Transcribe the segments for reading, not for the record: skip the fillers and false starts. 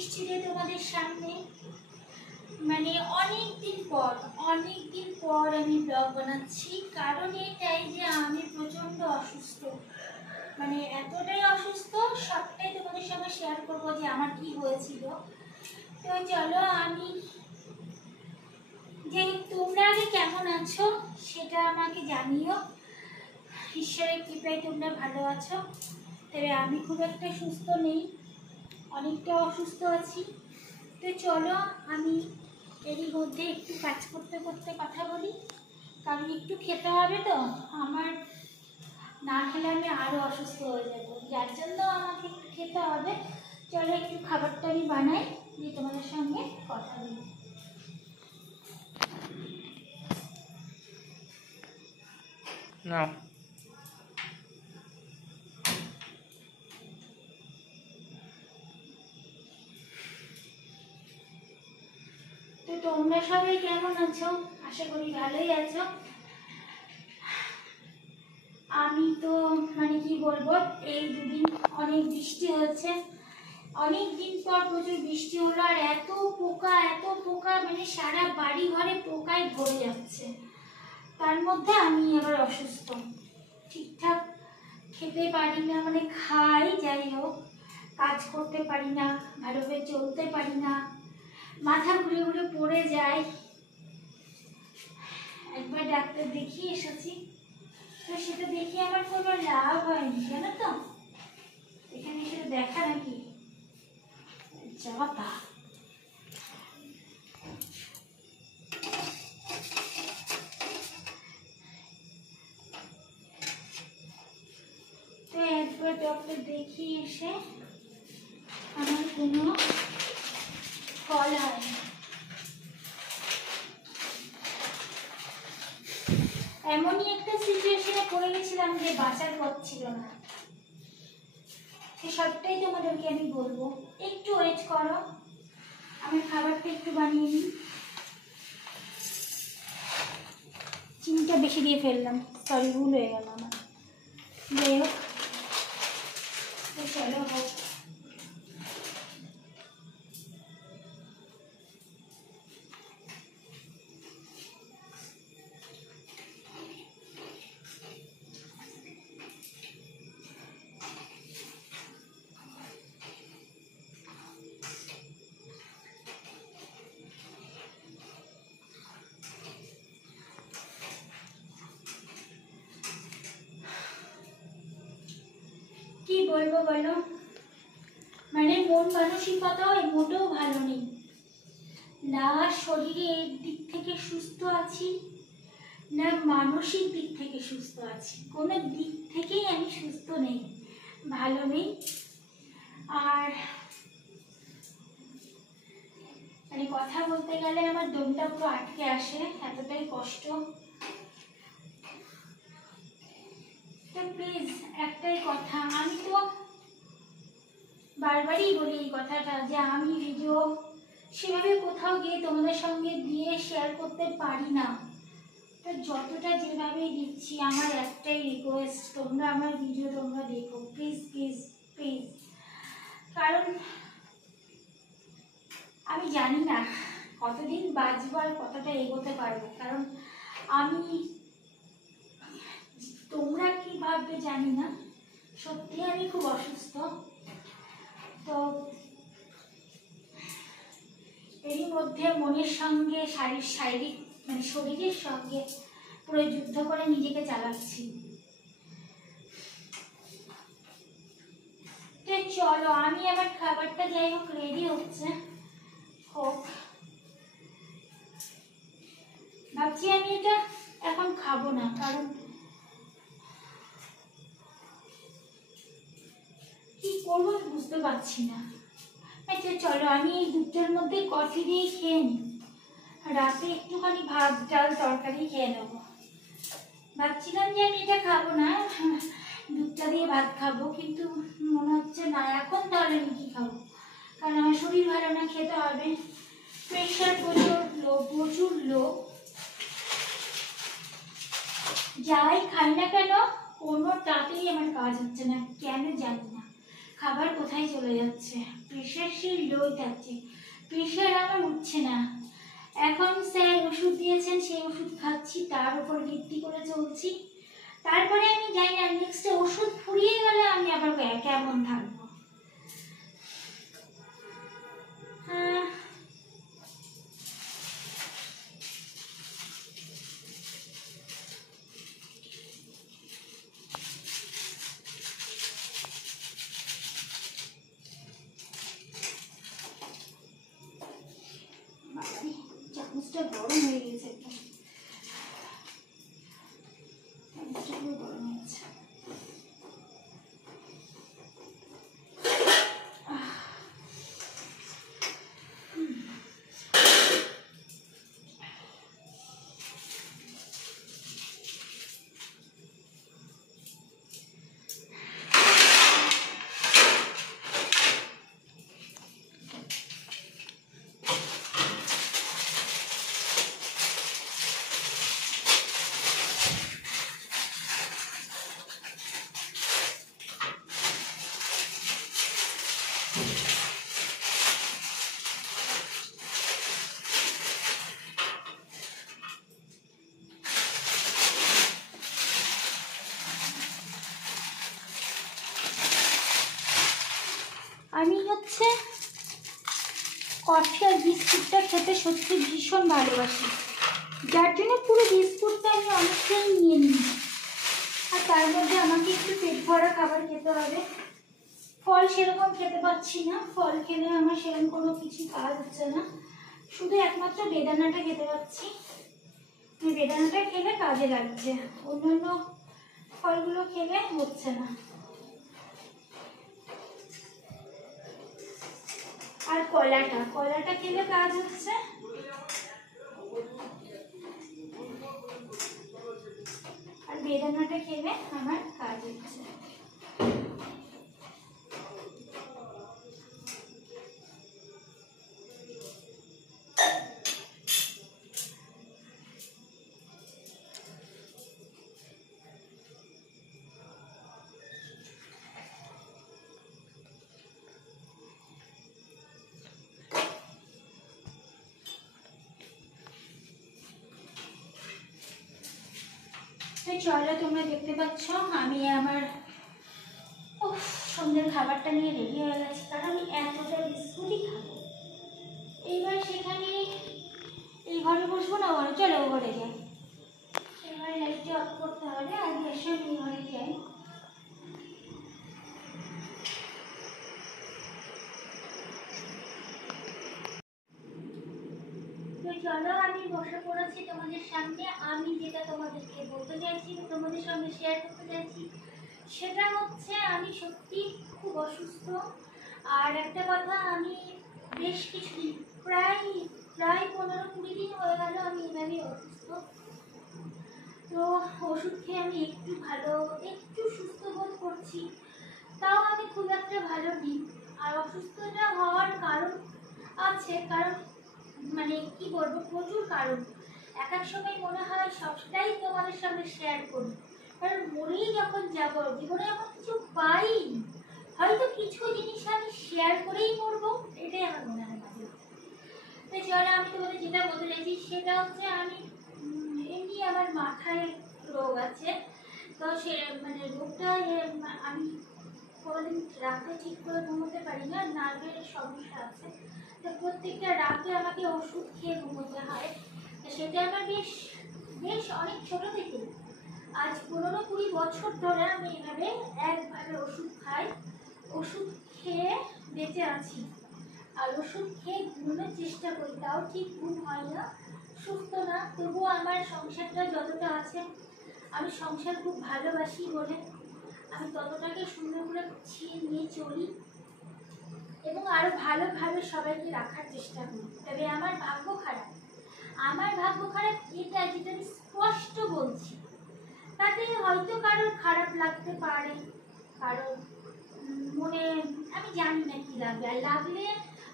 মিষ্টিতে তোমাদের সামনে মানে অনেক দিন পর আমি ব্লগ বানাচ্ছি। কারণ এটাই যে আমি প্রচণ্ড অসুস্থ, মানে এতটাই অসুস্থ, সবটাই তোমাদের সঙ্গে শেয়ার করবো যে আমার কি হয়েছিল। তো চলো, আমি যে তোমরা আগে কেমন আছো সেটা আমাকে জানিও। ঈশ্বরের কৃপায় তোমরা ভালো আছো। তবে আমি খুব একটা সুস্থ নেই, অনেকটা অসুস্থ আছি। তো চলো, আমি এরই মধ্যে একটু কাজ করতে করতে কথা বলি, কারণ একটু খেতে হবে। তো আমার না খেলে আমি আরও অসুস্থ হয়ে যাব, যার জন্য আমাকে একটু খেতে হবে। চলো একটু খাবারটা আমি বানাই, দিয়ে তোমাদের সঙ্গে কথা বলি। না তো তোমরা সবাই কেমন আছো? আশা করি ভালোই আছো। আমি তো মানে কি বলবো, এই দুদিন অনেক বৃষ্টি হচ্ছে, অনেক দিন পর প্রচুর বৃষ্টি হলো। আর এত পোকা, মানে সারা বাড়ি ঘরে পোকায় ভরে যাচ্ছে। তার মধ্যে আমি আবার অসুস্থ, ঠিকঠাক খেতে পারি না, মানে খাই যাই হোক, কাজ করতে পারি না, ভালোভাবে চলতে পারি না, মাথা ঘুরে ঘুরে পড়ে যায়। একবার ডাক্তার দেখিয়ে এসেছি, তো সেটা দেখিয়ে আমার কোনো লাভ হয়নি, জানো তো। এখানে সেটা দেখা নাকি যাওয়া। তো একবার ডক্টর দেখিয়ে এসে আমার কোনো ফল হয়নি। এমনই একটা সিচুয়েশনে পড়ে গেছিলাম যে বাঁচার পথ ছিল না। সবটাই তোমাদেরকে আমি বলবো, একটু ওয়েট করো, আমি খাবারটা একটু বানিয়ে নিই। চিনিটা বেশি দিয়ে ফেললাম, সরি, ভুল হয়ে গেল আমার। যাই হোক, চলো হোক। কি বলবো বলো, মানে মন মানসিকতাও মোটেও ভালো নেই না। শরীরের দিক থেকে সুস্থ আছি না মানসিক দিক থেকে সুস্থ আছি, কোনো দিক থেকেই আমি সুস্থ নেই, ভালো নেই। আর মানে কথা বলতে গেলে আমার দমটা পুরো আটকে আসে, এতটাই কষ্ট। তো প্লিজ একটাই কথা, আমি তো বারবারই বলি এই কথাটা, যে আমি ভিডিও সেভাবে কোথাও গিয়ে তোমাদের সঙ্গে দিয়ে শেয়ার করতে পারি না। তো যতটা যেভাবে দিচ্ছি, আমার একটাই রিকোয়েস্ট, তোমরা আমার ভিডিও তোমরা দেখো, প্লিজ প্লিজ প্লিজ। কারণ আমি জানি না কতদিন বাঁচবো আর কতটা এগোতে পারবো। কারণ আমি, তোমরা কি ভাববে জানি না, সত্যি আমি খুব অসুস্থ। তো এরই মধ্যে মনের সঙ্গে শারীরিক মানে শরীরের সঙ্গে পুরো যুদ্ধ করে নিজেকে চালাচ্ছি। তো চলো, আমি আমার খাবারটা যাই হোক রেডি হচ্ছে, হোক। ভাবছি আমি এটা এখন খাবো না, কারণ কি করবো বুঝতে পারছি না। আচ্ছা চলো, আমি এই দুধটার মধ্যে কফি দিয়ে খেয়ে নিই, রাতে একটুখানি ভাত ডাল তরকারি খেয়ে নেবো। ভাবছিলাম যে আমি এটা খাবো না, দুধটা দিয়ে ভাত খাবো, কিন্তু মনে হচ্ছে না এখন, তাহলে আমি কি খাবো, কারণ আমার শরীর ভালো না, খেতে হবে। প্রেশার প্রচুর লো, যাই খাই না কেন কোনোটাতেই আমার কাজ হচ্ছে না, কেন জানি না। খাবার কোথায় চলে যাচ্ছে, প্রেশার সেই লোই থাকছে, প্রেশার আমার উঠছে না। এখন স্যার ওষুধ দিয়েছেন, সেই ওষুধ খাচ্ছি, তার উপর ভিত্তি করে চলছি। তারপরে আমি জানি না নেক্সট ওষুধ ফুরিয়ে গেলে আমি আবার কেমন থাকবো। চামচটা গরম হয়ে গেছে, একদম চামচটা পুরো গরম হয়েছে। আমি হচ্ছে কফি আর বিস্কুটটা খেতে সত্যি ভীষণ ভালোবাসি, যার জন্য পুরো বিস্কুটটা আমি অনেকটাই নিয়ে নিই। আর তার মধ্যে আমাকে একটু পেট ভরা খাবার খেতে হবে। ফল সেরকম খেতে পাচ্ছি না, ফল খেলে আমার সেরকম কোনো কিছু কাজ হচ্ছে না, শুধু একমাত্র বেদানাটা খেতে পাচ্ছি। বেদানাটা খেলে কাজে লাগছে, অন্যান্য ফলগুলো খেলে হচ্ছে না। আর কলাটা খেলে কাজ হচ্ছে। আর বেদানাটা খেলে আমার কাজ হচ্ছে। চলো, তোমরা দেখতে পাচ্ছ আমি আমার সন্ধ্যের খাবারটা নিয়ে রেডি হয়ে গেছি, কারণ আমি এতটা বিস্কুটই খাবো। এইবার সেখানে এই ঘরে বসবো না, ঘরে চলো ও ঘরে যাই। এবার লাইটটা অফ করতে হবে, আগে এসে এই ঘরে যাই। চলো, আমি বসে পড়েছি তোমাদের সামনে। আমি যেটা তোমাদেরকে বলতে চাইছি, তোমাদের সঙ্গে শেয়ার করতে চাইছি, সেটা হচ্ছে আমি সত্যি খুব অসুস্থ। আর একটা কথা, আমি বেশ কিছুদিন প্রায় 15-20 দিন হয়ে গেল আমি এভাবেই অসুস্থ। তো ওষুধ খেয়ে আমি একটু সুস্থ বোধ করছি, তাও আমি খুব একটা ভালো নেই। আর অসুস্থতা হওয়ার কারণ আছে, কারণ মানে কি বলবো, প্রচুর কারণ। এক সময় মনে হয় সবটাই তোমাদের সঙ্গে শেয়ার করি, কারণ মরেই যখন যাব, জীবনে এমন কিছু পাই, হয়তো কিছু জিনিস আমি শেয়ার করেই মরবো, এটাই আমার মনে হয়। তো চলো, আমি তোমাদের যেটা বলতে চাইছি সেটা হচ্ছে, আমি এমনি আমার মাথায় রোগ আছে। তো সে মানে রোগটা আমি কোনোদিন রাতে ঠিক করে ঘুমোতে পারি না, নার্ভের সমস্যা আছে। তো প্রত্যেকটা রাতে আমাকে ওষুধ খেয়ে ঘুমোতে হয়। তো সেটা আমার বেশ অনেক ছোট থেকে, আজ 15-20 বছর ধরে আমি এভাবে একভাবে ওষুধ খাই, ওষুধ খেয়ে বেঁচে আছি। আর ওষুধ খেয়ে ঘুমানোর চেষ্টা করি, তাও ঠিক ঘুম হয় না, সুস্থ না। তবুও আমার সংসারটা যতটা আছে, আমি সংসার খুব ভালোবাসি বলে আমি ততটাকে সুন্দর করে গুছিয়ে নিয়ে চলি এবং আরও ভালোভাবে সবাইকে রাখার চেষ্টা করি। তবে আমার ভাগ্য খারাপ এটা যেটা আমি স্পষ্ট বলছি। তাতে হয়তো কারোর খারাপ লাগতে পারে, কারোর মনে আমি জানি না কি লাগবে, আর লাগলে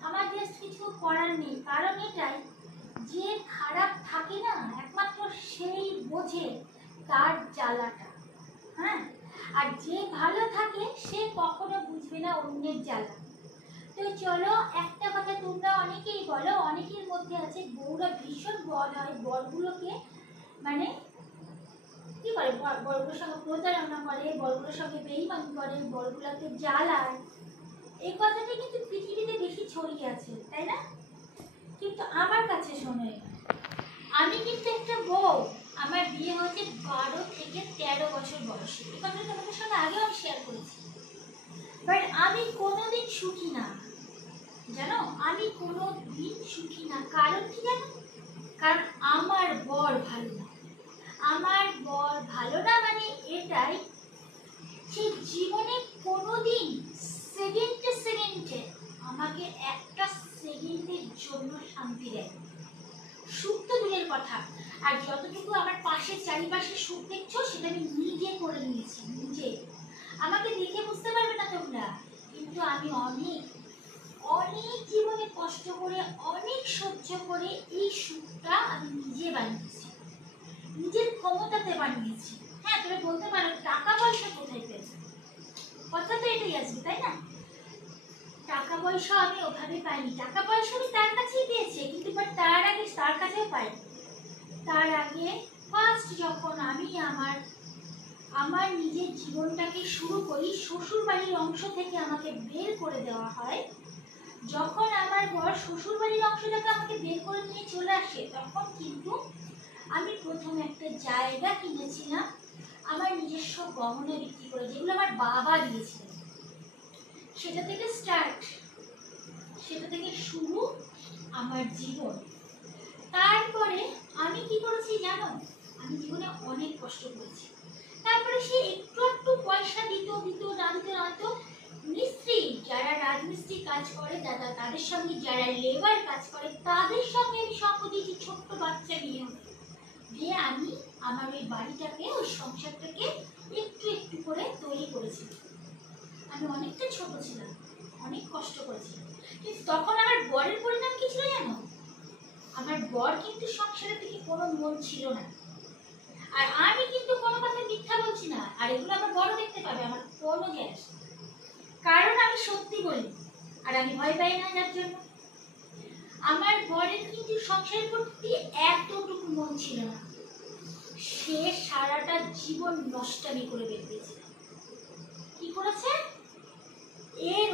আমার জাস্ট কিছু করার নেই। কারণ এটাই যে খারাপ থাকে না, একমাত্র সেই বোঝে তার জ্বালাটা। হ্যাঁ, আর যে ভালো থাকে সে কখনো বুঝবে না অন্যের জ্বালা। তো চলো, একটা কথা তোমরা অনেকেই বলো, অনেকের মধ্যে আছে বউরা ভীষণ বদ হয়, বরগুলোকে মানে কি করে, বরগুলোর সঙ্গে প্রতারণা করে, বরগুলোর সঙ্গে বেইমানি করে, বরগুলোকে জ্বালায়। এই কথাটা কিন্তু পৃথিবীতে বেশি ছড়িয়ে আছে, তাই না? কিন্তু আমার কাছে শোনো, আমি কিন্তু একটা বউ, আমার বিয়ে হচ্ছে 12 থেকে 13 বছর বয়সে। এই কথাটা তোমাদের সঙ্গে আগেও আমি শেয়ার করেছি। বাট আমি কোনোদিন সুখী না, জানো, আমি কোনোদিন সুখী না। কারণ কি জানো? কারণ আমার বর ভালো না। আমার বর ভালো না মানে এটাই, সে জীবনে কোনোদিন সেকেন্ডে সেকেন্ডে আমাকে একটা সেকেন্ডের জন্য শান্তি দেয়। সুখ তো দূরের কথা, আর যতটুকু আমার পাশে চারিপাশে সুখ দেখছো সেটা আমি নিজে করে নিয়েছি, নিজে। আমাকে দেখে বুঝতে পারবে না তোমরা, কিন্তু আমি অনেক অনেক জীবনে কষ্ট করে, অনেক সহ্য করে এই সুখটা আমি নিজে বানিয়েছি, নিজের ক্ষমতাতে বানিয়েছি। হ্যাঁ, তুমি বলতে পারো টাকা পয়সা কোথায় পেয়েছো, কথা তো এটাই আসবে, তাই না? টাকা পয়সা আমি ওভাবে পাইনি, টাকা পয়সা আমি তার কাছেই পেয়েছি, কিন্তু তার আগে তার কাছেও পাইনি। তার আগে ফার্স্ট যখন আমি আমার নিজের জীবনটাকে শুরু করি, শ্বশুর বাড়ির অংশ থেকে আমাকে বের করে দেওয়া হয়। যখন আমার বর শ্বশুর বাড়ির অংশটাকে আমাকে বের করে নিয়ে চলে আসে, তখন কিন্তু আমি প্রথম একটা জায়গা কিনেছিলাম আমার নিজস্ব গহনা বিক্রি করে, যেগুলো আমার বাবা দিয়েছিলেন। সেটা থেকে স্টার্ট, সেটা থেকে শুরু আমার জীবন। তারপরে আমি কি করেছি জানো? আমি জীবনে অনেক কষ্ট করেছি। তারপরে সে একটু একটু পয়সা দিত না দিত, মিস্ত্রি যারা রাজমিস্ত্রি কাজ করে দাদা, তাদের সঙ্গে যারা লেবার কাজ করে তাদের সঙ্গে আমি সঙ্গ দিয়েছি, ছোট্ট বাচ্চা নিয়ে দিয়ে আমি আমার ওই বাড়িটাকে, ওই সংসারটাকে একটু একটু করে তৈরি করেছি। আমি অনেকটা ছোট ছিলাম, অনেক কষ্ট করেছি, কিন্তু তখন আমার বরের পরিণাম কি ছিল জানো? আমার বর কিন্তু সংসারের দিকে কোনো মন ছিল না। আর আমি কিন্তু কোনো কথা মিথ্যা বলছি না, আর এগুলো আমার বড় দেখতে পাবে, আমার কোনো যায় আসে না। কারণ আমি সত্যি বলি, আর আমি ভয় পাই না যার জন্য। আমার বরের কিন্তু সংসারের প্রতি এতটুকু মন ছিল না। সে সারাটা জীবন নষ্টামি করে বেরিয়েছে। কি করেছে?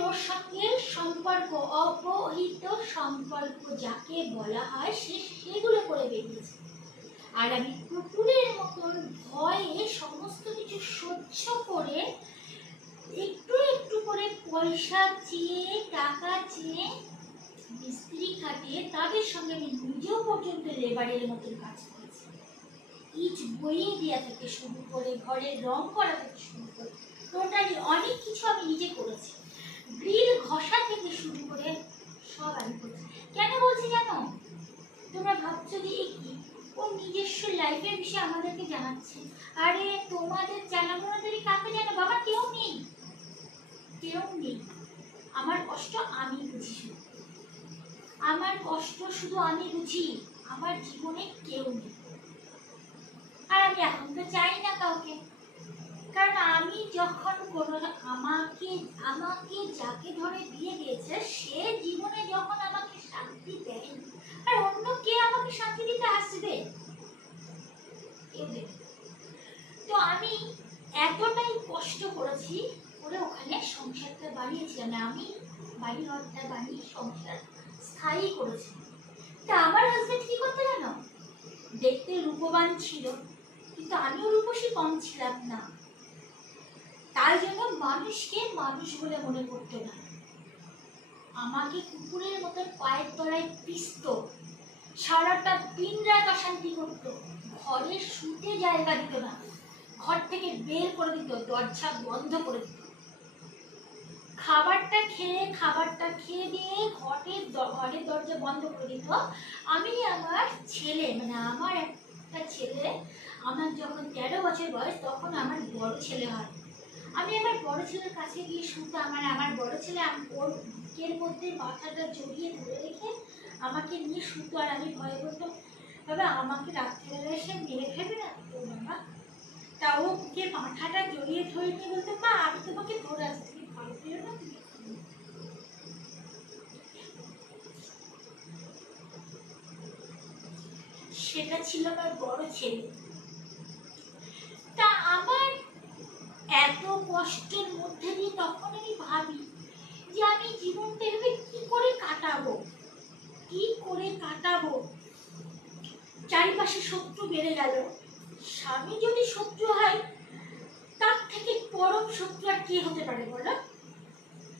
ওর সঙ্গে সম্পর্ক, অপহৃত সম্পর্ক যাকে বলা হয়, সে সেগুলো করে বেরিয়েছে। আর আমি কুকুরের মতন ভয়ে সমস্ত কিছু সহ্য করে, একটু একটু করে পয়সা চেয়ে, টাকা চেয়ে, মিস্ত্রি খাটিয়ে তাদের সঙ্গে আমি নিজেও পর্যন্ত লেবারের মতন কাজ করেছি। ইট বইয়ে দেওয়া থেকে শুরু করে, ঘরের রং করা থেকে শুরু করে, টোটালি অনেক কিছু আমি নিজে করেছি। গ্রিল ঘষা থেকে শুরু করে সব আমি করেছি। কেন বলছি জানো? তোমরা ভাবছো যে কি ও নিজস্ব লাইফের বিষয়ে আমাদেরকে জানাচ্ছে। আরে তোমাদের জানানোর যদি কাকে জানো বাবা, কেউ নেই, কেউ নেই। আমার কষ্ট আমি বুঝি, আমার কষ্ট শুধু আমি বুঝি, আমার জীবনে কেউ নেই। আর আমি এখন তো চাই না কাউকে, কারণ আমি যখন কোনো আমাকে আমাকে যাকে ধরে দিয়ে দিয়েছে, সে জীবনে যখন আমাকে শান্তি দেয়, আর অন্য কে আমাকে শান্তি দিতে আসবে? তো আমি এতটাই কষ্ট করেছি, করে ওখানে সংসারটা বানিয়েছিলাম। আমি বাড়ি ঘরটা বানিয়ে সংসার স্থায়ী করেছি। তা আমার হাজবেন্ড কি করতে জানো? দেখতে রূপবান ছিল, কিন্তু আমিও রূপসী কম ছিলাম না। তাই জন্য মানুষকে মানুষ বলে মনে করতো না, আমাকে কুকুরের মতো পায়ের তলায় পিষত, সারাটা দিন রাত অশান্তি করতো, ঘরে শুতে জায়গা দিত না, ঘর থেকে বের করে দিত, দরজা বন্ধ করে দিত। খাবারটা খেয়ে দিয়ে ঘরের দরজা বন্ধ করে দিত। আমি আমার ছেলে, মানে আমার একটা ছেলে, আমার যখন 13 বছর বয়স, তখন আমার বড় ছেলে হয়। আমি আমার বড় ছেলের কাছে গিয়ে শুনতাম, আমার বড় ছেলে ওর বুকের মধ্যে মাথাটা জড়িয়ে ধরে রেখে আমাকে নিয়ে শুতো, আর আমি ভয় করতাম বাবা আমাকে রাত্রিবেলা এসে মেরে ফেলবে না তো বাবা। তাও ওকে মাথাটা জড়িয়ে ধরে নিয়ে বলতো, মা আমি তোমাকে ধরে আসছি, তুমি ভয় পেও না, তুমি। সেটা ছিল আমার বড় ছেলে। তা আমার এত কষ্টের মধ্যে দিয়ে তখন আমি ভাবি যে আমি জীবনটা এভাবে কি করে কাটাবো, কি করে কাটাবো। চারিপাশে শত্রু বেড়ে গেল। স্বামী যদি শত্রু হয়, তার থেকে পরম শত্রু আর কে হতে পারে বলো।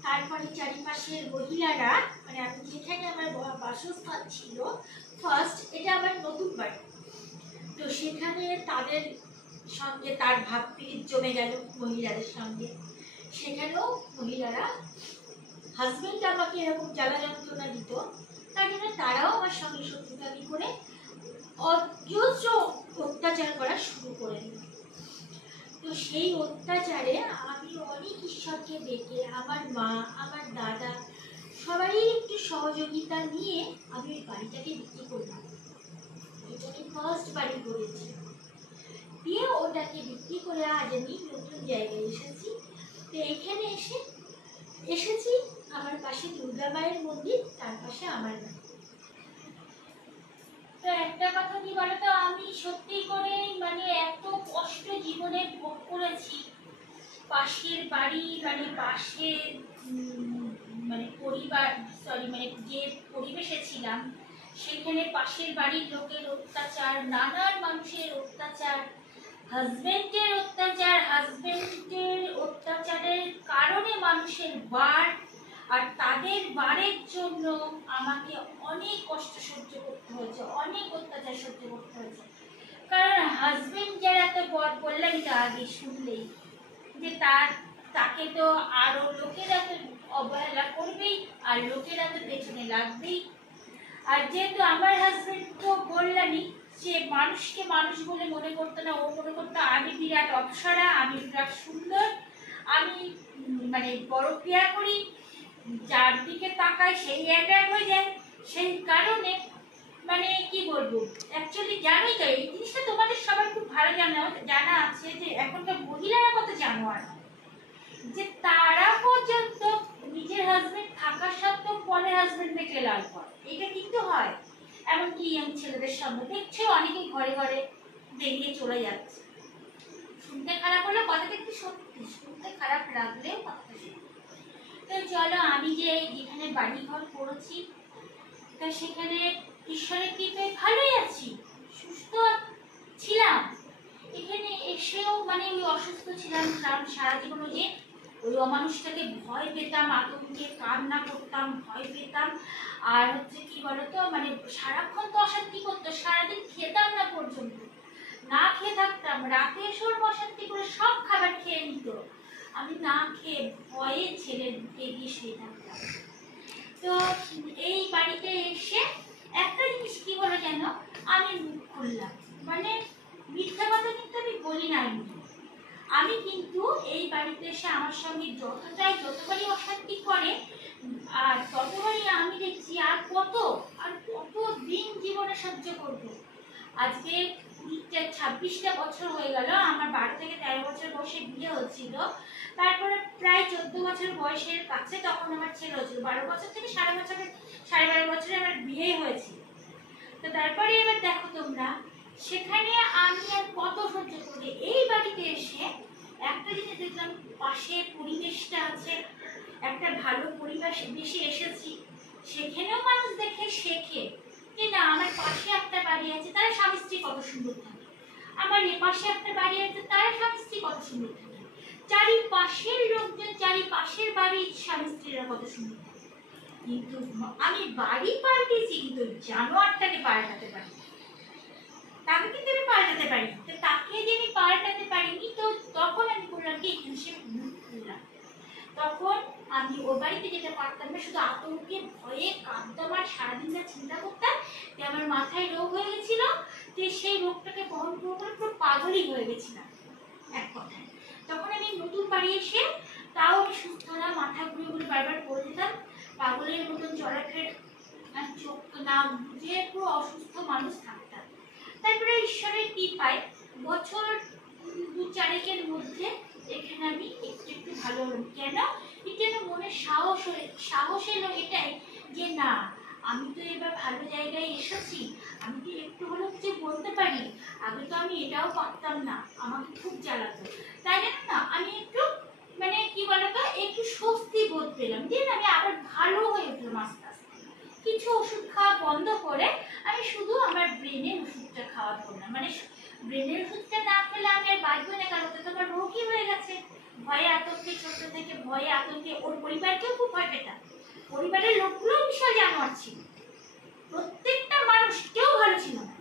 তারপরে চারিপাশের মহিলারা, মানে আমি যেখানে আমার বাসস্থান ছিল ফার্স্ট, এটা আমার নতুন বাড়ি, তো সেখানে তাদের সঙ্গে তার ভাব প্রীতি জমে গেল মহিলাদের সঙ্গে। সেখানেও মহিলারা, হাজবেন্ড আমাকে এরকম জ্বালা যন্ত্রণা দিত, তার জন্য তারাও আমার সঙ্গে শত্রুতামি করে অজস্র অত্যাচার করা শুরু করে দিল। তো সেই অত্যাচারে আমি অনেক ঈশ্বরকে ডেকে, আমার মা, আমার দাদা, সবাই একটু সহযোগিতা নিয়ে আমি ওই বাড়িটাকে বিক্রি করলাম। এটা আমি ফার্স্ট বাড়ি করেছি, দিয়ে ওটাকে বিক্রি করে আজ আমি নতুন জায়গায় এসেছি। তো এখানে এসেছি আমার পাশে দুর্গা মায়ের মন্দির, তার পাশে আমার বাড়ি। তো একটা কথা কি বলতো, আমি সত্যি করে মানে এত কষ্ট জীবনে ভোগ করেছি। পাশের বাড়ি, মানে পাশে মানে পরিবার, সরি মানে যে পরিবেশে ছিলাম, সেখানে পাশের বাড়ির লোকের অত্যাচার, নানান মানুষের অত্যাচার, হাজবেন্ডের অত্যাচারের কারণে মানুষের বার, আর তাদের বারের জন্য আমাকে অনেক কষ্ট সহ্য করতে হয়েছে, অনেক অত্যাচার সহ্য করতে হয়েছে। কারণ হাজবেন্ড যারা, তো বললামই তো আগে শুনলেই যে তাকে তো আরো লোকেরা তো অবহেলা করবেই, আর লোকেরা তো পেছনে লাগবেই। আর যেহেতু আমার হাজবেন্ড তো বললামই, সে মানুষকে মানুষ বলে মনে করতো না, ও মনে করতো আমি বিরাট অপ্সরা, আমি বিরাট সুন্দর, আমি মানে বড় ক্রিয়া করি, যার দিকে তাকায় সেই অ্যাট্রাক্ট হয়ে যায়। সেই কারণে মানে কি বলবো, অ্যাকচুয়ালি জানোই তো, এই জিনিসটা তোমাদের সবার খুব ভালো জানা আছে যে এখনকার মহিলারা কত জানোয়ার, যে তারা পর্যন্ত নিজের হাজবেন্ড থাকার সত্ত্বেও পরের হাজবেন্ড দেখলে লাল করে। এটা কিন্তু হয়, এমনকি ইয়াং ছেলেদের সঙ্গে দেখছো, অনেকেই ঘরে ঘরে বেরিয়ে চলে যাচ্ছে। শুনতে খারাপ হলেও কথাটা কিন্তু সত্যি, শুনতে খারাপ লাগলেও কথাটা সত্যি। তো চলো, আমি যে যেখানে বাড়ি ঘর করেছি, তো সেখানে ঈশ্বরের কৃপায় ভালোই আছি, সুস্থ ছিলাম। এখানে এসেও মানে ওই অসুস্থ ছিলাম, কারণ সারা জীবন যে ওই অমানুষটাকে ভয় পেতাম, আতঙ্কে কান্না করতাম, ভয় পেতাম। আর হচ্ছে কি বলতো, মানে সারাক্ষণ তো অশান্তি করতো, সারাদিন খেতাম না পর্যন্ত, না খেয়ে থাকতাম, রাতে এসে ওর অশান্তি করে সব খাবার খেয়ে নিত, আমি না খেয়ে ভয়ে ছেলে ঢুকে গিয়ে শুয়ে থাকতাম। তো এই বাড়িতে এসে একটা জিনিস কি বলো যেন, আমি মুখ খুললাম, মানে মিথ্যা কথা কিন্তু আমি বলি না। আমি কিন্তু এই বাড়িতে এসে আমার সঙ্গে যতবারই অশান্তি করে, আর ততবারই আমি দেখছি আর কত দিন জীবনে সহ্য করবো। আজকে 26টা বছর হয়ে গেল, আমার 12 থেকে 13 বছর বয়সে বিয়ে হচ্ছিল, তারপরে প্রায় 14 বছর বয়সের কাছে তখন আমার ছেলে হচ্ছিল, 12 বছর থেকে 12.5 বছরে আমার বিয়ে হয়েছিল। তো তারপরে এবার দেখো তোমরা, সেখানে আমি আর কত সহ্য করি। এই বাড়িতে এসে একটা জিনিস দেখলাম, পাশে পরিবেশটা আছে, একটা ভালো পরিবেশ দেশে এসেছি, সেখানেও মানুষ দেখে শেখে যে না, আমার পাশে একটা বাড়ি আছে, তারা স্বামী স্ত্রী কত সুন্দর থাকে, আমার এ পাশে একটা বাড়ি আছে, তারা স্বামী স্ত্রী কত সুন্দর থাকে, চারিপাশের লোকজন, চারিপাশের বাড়ির স্বামী স্ত্রীরা কত সুন্দর থাকে। কিন্তু আমি বাড়ি পাল্টেছি, কিন্তু জানোয়ারটাকে পাল্টাতে পারি, তাকে কিন্তু আমি পাল্টাতে পারি, তো তাকে যে আমি পাল্টাতে পারিনি, তো তখন আমি করলাম কি, হিংসে করলাম। তখন আমি ও বাড়িতে যেতে পারতাম না, শুধু আতঙ্কে ভয়ে কাঁদতাম, আর সারাদিন যা চিন্তা করতাম যে আমার মাথায় রোগ হয়ে গেছিল, যে সেই রোগটাকে বহন করে পুরো পাগলই হয়ে গেছিলাম এক কথায়। তখন আমি নতুন বাড়ি এসে তাও আমি সুস্থ না, মাথা ঘুরে ঘুরে বারবার পড়ে যেতাম, পাগলের মতন চলাফেরা, আর চোখ না বুঝে পুরো অসুস্থ মানুষ থাকতাম। তারপরে ঈশ্বরের কৃপায় বছর 2-4 মধ্যে এখানে আমি একটু একটু ভালো হলাম। কেন? এটা আমার মনে সাহস এলো এটাই যে না, আমি তো এবার ভালো জায়গায় এসেছি, আমি তো একটু হলেও কিছু বলতে পারি। আগে তো আমি এটাও পারতাম না, আমাকে খুব জ্বালাতো। তাই জানো না, আমি একটু মানে কি বলতো, একটু স্বস্তি বোধ পেলাম যে আমি আবার ভালো হয়ে উঠলাম আস্তে আস্তে। কিছু ওষুধ খাওয়া বন্ধ করে আমি শুধু আমার ব্রেনের ওষুধটা খাওয়া ধরলাম। মানে ব্রেনের ওষুধটা না খেলে আমি আর বাঁচবো না, কারণ তো আমার রোগই হয়ে গেছে। ভয়ে আতঙ্কে, ছোট থেকে ভয়ে আতঙ্কে, ওর পরিবারকেও খুব ভয় পেতাম। পরিবারের লোকগুলোও বিশাল জানোয়ার ছিল, প্রত্যেকটা মানুষ কেউ ভালো ছিল না।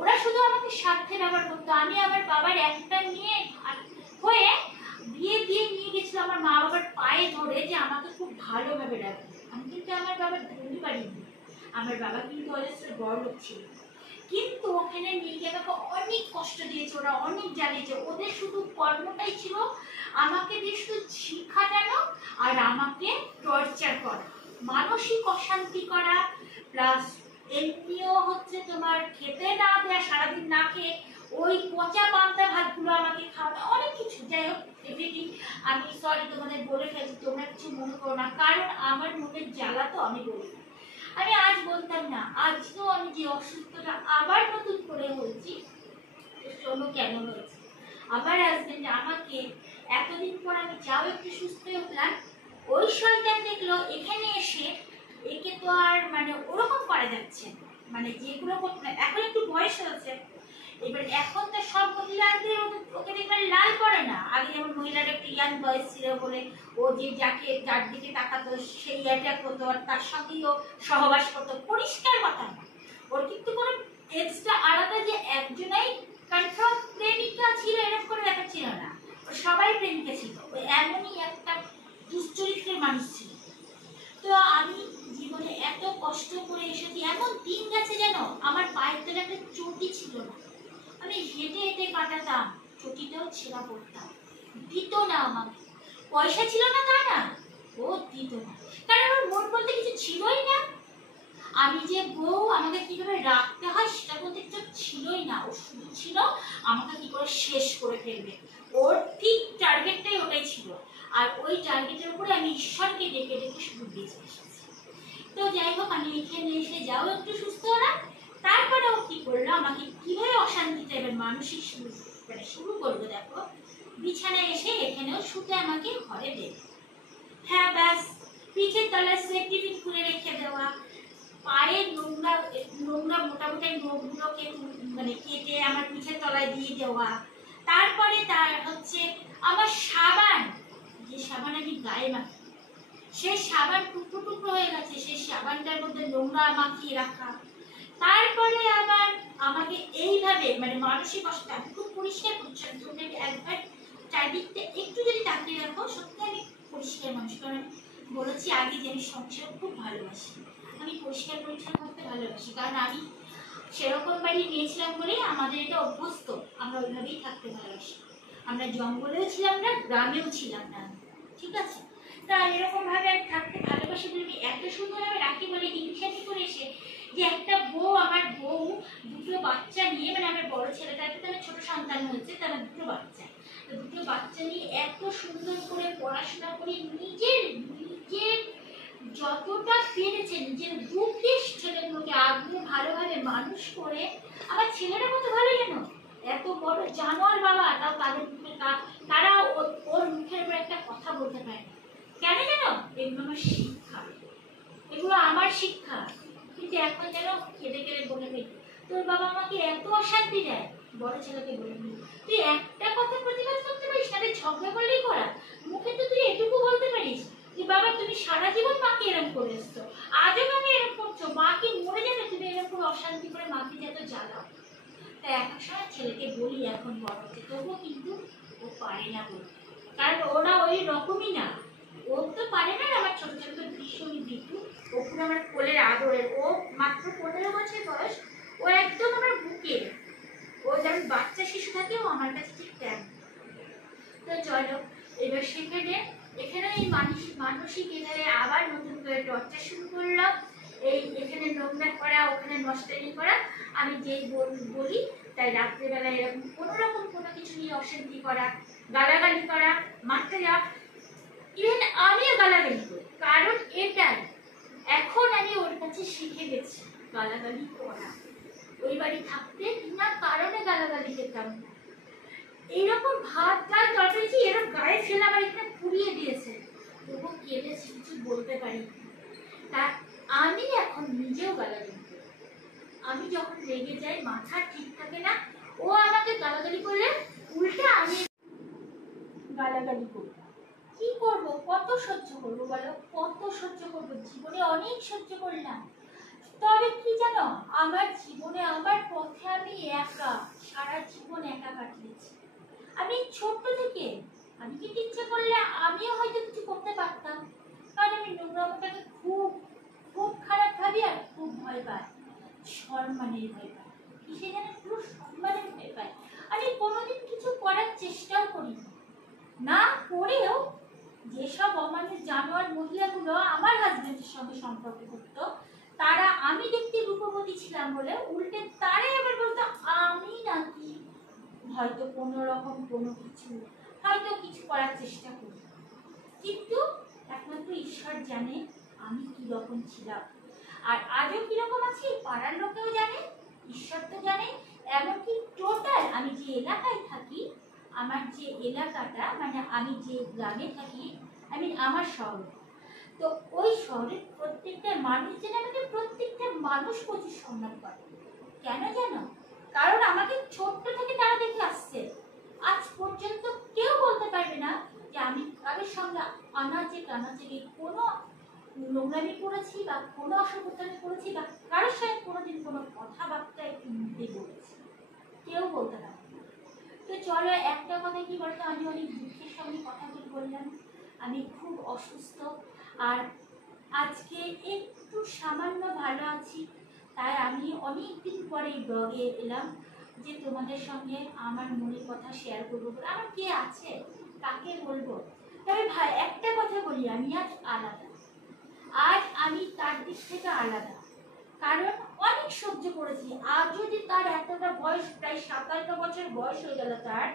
ওরা শুধু আমাকে স্বার্থে ব্যবহার করতো। আমি আমার বাবার একটা নিয়ে হয়ে বিয়ে দিয়ে নিয়ে গেছিল আমার মা বাবার পায়ে ধরে যে আমাকে খুব ভালোভাবে রাখবে। আমি কিন্তু আমার বাবার ধনী বাড়ি, আমার বাবা কিন্তু অজস্র বড় লোক ছিল, কিন্তু ওখানে নিয়ে গিয়ে আমাকে অনেক কষ্ট দিয়েছে, ওরা অনেক জ্বালিয়েছে। ওদের শুধু কর্মটাই ছিল আমাকে দিয়ে শুধু শিখাটানো আর আমাকে টর্চার করা, মানসিক অশান্তি করা, প্লাস এমনিও হচ্ছে তোমার খেতে না দেয়া, সারাদিন না খেয়ে ওই পচা পান্তা ভাতগুলো আমাকে খাওয়ানো, অনেক কিছু। যাই হোক, এভরিথিং আমি সরি তোমাদের বলে ফেলছি, তোমরা কিছু মনে করো না, কারণ আমার মনের জ্বালা তো আমি বলি। আমি আজ বলতাম না, আজকেও আমি যে অসুস্থতা আবার নতুন করে হয়েছি, শোনো কেন হয়েছে। আমার হাজবেন্ড আমাকে এতদিন পর আমি যাও একটু সুস্থ উঠলাম, ওই শয়তান দেখলো এখানে এসে একে তো আর মানে ওরকম করা যাচ্ছে না, মানে যেগুলো এখন একটু বয়স হয়েছে, এবার এখন তো সব মহিলাদের ওকে দেখবেন লাল করে না। আগে যেমন মহিলারা একটু ইয়াং বয়স ছিল বলে ও যে যার দিকে তাকাতো সেই অ্যাটাক হতো, আর তার সঙ্গেই ও সহবাস করতো, পরিষ্কার কথা না। ওর কিন্তু কোনো এক্সট্রা আলাদা যে একজনাই কনফার্ম প্রেমিকা ছিল এরকম করে দেখা ছিল না, ওর সবাই প্রেমিকা ছিল। ও এমনই একটা দুশ্চরিত্রের মানুষ ছিল। তো আমি জীবনে এত কষ্ট করে এসেছি, এমন দিন গেছে যেন আমার পায়ের তলে একটা চটি ছিল না, আমি হেঁটে হেঁটে কাটাতাম, চটিটাও ছেঁড়া পড়তাম, দিত না আমাকে। পয়সা ছিল না তা না, ও দিত না, কারণ আমার মন বলতে কিছু ছিলই না। আমি যে বউ, আমাকে কিভাবে রাখতে হয় সেটা বলতে কিছু ছিলই না। ও শুধু ছিল আমাকে কি করে শেষ করে ফেলবে, ওর ঠিক টার্গেটটাই ওটাই ছিল। আর ওই টার্গেটের উপরে আমি ঈশ্বরকে ডেকে ডেকে শুরু দিয়েছি। তো যাই হোক, আমি এখানে এসে যাও একটু সুস্থ হলাম। তারপরে ও কি করলো, আমাকে কিভাবে অশান্তিটা এবার মানসিক শুরু করবো দেখো। বিছানায় এসে এখানেও শুতে আমাকে ঘরে দেবে। হ্যাঁ ব্যাস, পিঠের তলায় সোয়েট টিফিন খুলে রেখে দেওয়া, পায়ের নোংরা নোংরা মোটামুটি নখগুলোকে মানে কেটে আমার পিঠের তলায় দিয়ে দেওয়া। তারপরে তার হচ্ছে আমার সাবান, যে সাবান আমি গায়ে মাখি, সেই সাবান টুকরো টুকরো হয়ে গেছে, সেই সাবানটার মধ্যে নোংরা মাখিয়ে রাখা। তারপরে আবার আমাকে এইভাবে মানে মানসিক কষ্ট, আমি খুব পরিষ্কার পরিচ্ছন্ন, তুমি একবার চারিদিকটা একটু যদি তাকিয়ে রাখো, সত্যি আমি পরিষ্কার মানুষ। কারণ বলেছি আগে যে আমি সংসার খুব ভালোবাসি, আমি পরিষ্কার পরিচ্ছন্ন করতে ভালোবাসি, কারণ আমি সেরকম বাড়ি নিয়েছিলাম বলেই আমাদের এটা অভ্যস্ত, আমরা ওইভাবেই থাকতে ভালোবাসি। আমরা জঙ্গলেও ছিলাম না, গ্রামেও ছিলাম না, ঠিক আছে। তা এরকম ভাবে আমি থাকতে ভালোবাসি বলে এত সুন্দরভাবে রাখি বলে ইনশাটি করে এসে যে একটা বউ, আমার বউ দুটো বাচ্চা নিয়ে, মানে আমার বড় ছেলেটার তো আমার ছোট সন্তান হয়েছে, তার দুটো বাচ্চা, তো দুটো বাচ্চা নিয়ে এত সুন্দর করে পড়াশোনা করে নিজের যতটা পেরেছে নিজের বুক দিয়ে ছেলেগুলোকে আগ্রহ ভালোভাবে মানুষ করে। আমার ছেলেরা কত ভালো জানো, এত বড় জানোয়ার বাবা, তাও তাদের মুখে তারা ওর মুখের উপর একটা কথা বলতে পারে না। কেন জানো? এগুলো আমার শিক্ষা, এগুলো আমার শিক্ষা। কিন্তু এখন যেন কেঁদে কেঁদে বলে ফেলি, তোর বাবা আমাকে এত অশান্তি দেয়। বড় ছেলেকে বলে ফেলি, তুই একটা কথা প্রতিবাদ করতে পারিস না, ঝগড়া করলেই করা, মুখে তো তুই এটুকু বলতে পারিস যে বাবা তুমি সারা জীবন মাকে এরকম করে এসছো, আজও মাকে এরকম করছো, মা কি মরে যাবে তুমি এরকম অশান্তি করে মাকে যত জ্বালাও। তাই এক সময় ছেলেকে বলি, এখন বড় হচ্ছে, তবুও কিন্তু ও পারে না বলতে, কারণ ওরা ওই রকমই না। ও তো পারে না, আমার ছোট ছোট ভীষণই বিটু, ও পুরো আমার কোলের আদরের। ও মাত্র 15 বছর বয়স, ও একদম আমার বুকে, ও যেমন বাচ্চা শিশু থাকে, ও আমার কাছে ঠিক তেমন। তো চলো এবার এখানে এই মানসিক এধারে আবার নতুন করে টর্চার শুরু করলাম। এই এখানে নোংরা করা, ওখানে নষ্টামি করা। আমি যেই বলি তাই রাত্রেবেলা এরকম কোনো রকম কোনো কিছু নিয়ে অশান্তি করা, গালাগালি করা, মারতে যাওয়া, ইভেন আমিও গালাগালি করি। কারণ এটাই এখন আমি ওর কাছে শিখে গেছি গালাগালি করা। ওই বাড়ি থাকতে বিনা কারণে গালাগালি খেতাম। এইরকম ভাত ডাল তরকারি এরকম গায়ে ফেলে আমার এখানে পুড়িয়ে দিয়েছে, তবু কেঁদেছি, কিছু বলতে পারি। তা আমি এখন নিজেও গালাগালি করি। আমি যখন রেগে যাই, মাথা ঠিক থাকে না, ও আমাকে গালাগালি করলে উল্টে আমি গালাগালি করি। কি করব, কত সহ্য করবো বলো, কত সহ্য করবো? জীবনে অনেক সহ্য করলাম। তবে কি জানো, আমার জীবনে আমার পথে আমি একা, সারা জীবন একা কাটিয়েছি। আমি ছোট্ট থেকে আমি কিন্তু ইচ্ছে করলে আমিও হয়তো কিছু করতে পারতাম, কারণ আমি নোংরামটাকে খুব খুব খারাপ ভাবি আর খুব ভয় পাই, সম্মানের ভয় পাই। কিসে যেন পুরো সম্মানের ভয় পাই। আমি কোনোদিন কিছু করার চেষ্টাও করি না, করেও যেসব অমানুষ জানোয়ার মহিলাগুলো আমার হাজবেন্ডের সঙ্গে সম্পর্ক করতো, তারা আমি দেখতে রূপবতী ছিলাম বলে উল্টে তারাই আবার বলতো আমি নাকি হয়তো কোনো রকম কোনো কিছু হয়তো কিছু করার চেষ্টা করি। কিন্তু একমাত্র ঈশ্বর জানে আমি কিরকম ছিলাম, আর আজও কিরকম আছি পাড়ার লোকেও জানে, ঈশ্বর তো জানে। এমনকি টোটাল আমি যে এলাকায় থাকি, আমার যে এলাকাটা মানে আমি যে গ্রামে থাকি, আমি আমার শহর, তো ওই শহরের প্রত্যেকটা মানুষ যেন আমাকে প্রত্যেকটা মানুষ প্রচুর সম্মান করে। কেন জানো? কারণ আমাকে ছোট্ট থেকে তারা দেখে আসছে। আজ পর্যন্ত কেউ বলতে পারবে না যে আমি কারোর সঙ্গে আনাচে কানাচে কোনো নোংরামি করেছি বা কোনো অসভ্যতামি করেছি বা কারোর সঙ্গে কোনোদিন কোনো কথাবার্তা একটু মুখে বলেছি, কেউ বলতে পারবে না। তো চলো একটা কথা কি বলতো, আমি অনেক দুঃখের সঙ্গে কথাগুলো বললাম। আমি খুব অসুস্থ, আর আজকে একটু সামান্য ভালো আছি, তাই আমি অনেক দিন পরে ব্লগে এলাম যে তোমাদের সঙ্গে আমার মনের কথা শেয়ার করবো বলে। আমার কে আছে, কাকে বলবো? তবে ভাই একটা কথা বলি, আমি আজ আলাদা, আজ আমি তার দিক থেকে আলাদা। কারণ অনেক সহ্য করেছি। আজ যদি তার এতটা বয়স, প্রায় 7-8 বছর বয়স হয়ে গেল, তার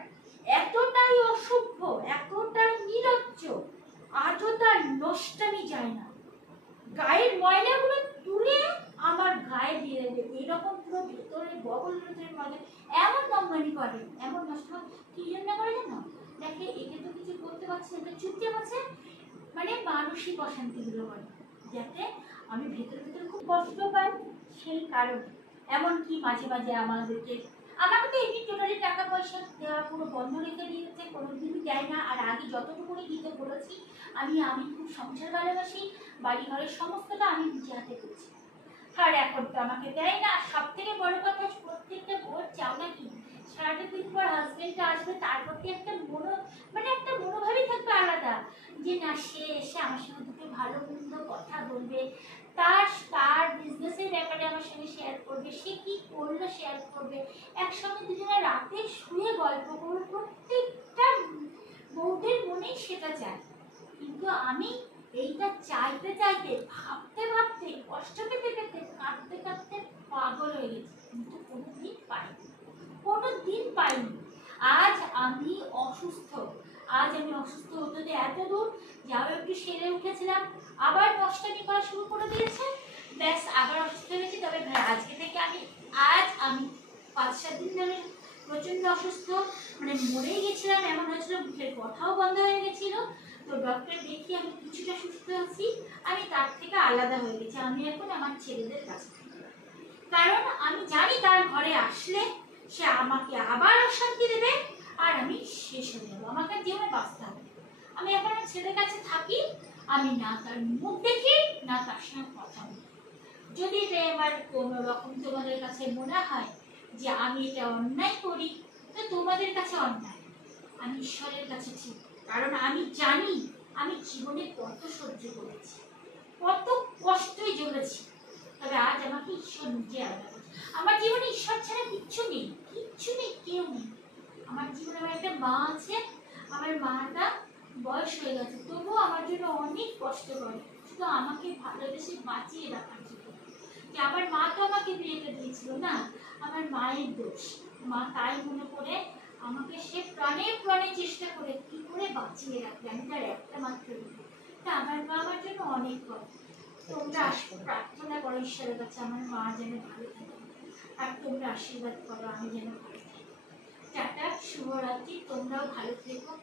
এতটাই অসভ্য, এতটাই নির্লজ্জ, আজও তার নষ্টামি যায় না। গায়ের ময়লাগুলো তুলে আমার গায়ে দিয়ে দেবে, এরকম পুরো ভেতরে বগল ভেতরের মধ্যে এমন নোংরামি করে, এমন নষ্ট কি জন্য করে জানো? দেখে একে তো কিছু করতে পারছে না, চুপচাপ আছে, মানে মানসিক অশান্তিগুলো করে, যাতে আমি ভেতর ভেতর খুব কষ্ট পাই। সেই কারণে এমনকি মাঝে মাঝে আমাকে তো এমনি টোটালি টাকা পয়সা দেওয়া পুরো বন্ধ রেখে দিয়েছে, কোনোদিনই দেয় না। আর আগে যতটুকুনি দিতে বলেছি, আমি খুব সংসার ভালোবাসি, বাড়ি ঘরের সমস্তটা আমি নিজে হাতে করছি, আর এখন তো আমাকে দেয় না। সব থেকে বড় কথা, প্রত্যেকটা ভোর চাও নাকি সারাটা দিন পর হাজবেন্ডটা আসবে, তার প্রতি একটা একটা মনোভাবই থাকবে আলাদা, যে না সে এসে আমার সঙ্গে দুটো ভালো মন্দ কথা বলবে, তার বিজনেসের ব্যাপারে আমার সঙ্গে শেয়ার করবে, সে কি করলো শেয়ার করবে, একসঙ্গে দুজনে রাতে শুয়ে গল্প করবো। প্রত্যেকটা বউদের মনেই সেটা চায়, কিন্তু আমি এইটা চাইতে চাইতে, ভাবতে ভাবতে, কষ্ট পেতে পেতে, কাঁদতে কাঁদতে পাগল হয়ে গেছি, কিন্তু কোনোদিন পাইনি। আজ আমি অসুস্থ, হতে এত দূর যাও একটু সেরে উঠেছিলাম, আবার নষ্টামি করা শুরু করে দিয়েছে, ব্যাস আবার অসুস্থ হয়েছি। তবে আজকে থেকে আমি 5-7 দিন ধরে প্রচন্ড অসুস্থ, মানে মরেই গেছিলাম, এমন হয়েছিল মুখের কথাও বন্ধ হয়ে গেছিল। তো ডক্টর দেখি আমি কিছুটা সুস্থ আছি, আমি তার থেকে আলাদা হয়ে গেছি। আমি এখন আমার ছেলেদের কাছে, কারণ আমি জানি তার ঘরে আসলে সে আমাকে আবার অশান্তি দেবে, আর আমি শেষ হয়ে যাবো, আমাকে জীবনে বাঁচতে হবে। আমি এখন আমার ছেলের কাছে থাকি, আমি না তার মুখ দেখি না তার সঙ্গে কথা বলি। যদি আমার কোনো রকম তোমাদের কাছে মনে হয় যে আমি এটা অন্যায় করি, তো তোমাদের কাছে অন্যায়, আমি ঈশ্বরের কাছে ঠিক। কারণ আমি জানি আমি জীবনে কত সহ্য করেছি, কত কষ্টই জ্বলেছি। তবে আজ আমাকে ঈশ্বর নিজে আলাদা করছে। আমার জীবনে ঈশ্বর ছাড়া কিচ্ছু নেই, কেউ নেই। আমার জীবনে আমার একটা মা আছে, আমার মাটা বয়স হয়ে গেছে, তবুও আমার জন্য অনেক কষ্ট করে, শুধু আমাকে ভালোবেসে বাঁচিয়ে রাখার জন্য। যে আমার মা তো আমাকে বিয়েটা দিয়েছিল না, আমার মায়ের দোষ। মা তাই মনে করে আমাকে সে প্রাণে প্রাণে চেষ্টা করে কি করে বাঁচিয়ে রাখবে। আমি তার একটা মাত্র রূপ। তা আমার মা আমার জন্য অনেক করে। তোমরা প্রার্থনা করো ঈশ্বরের কাছে আমার মা যেন ভালো থাকে, আর তোমরা আশীর্বাদ করো আমি যেন ভালো থাকি। টাটা, শুভরাত্রি, তোমরাও ভালো থেকো।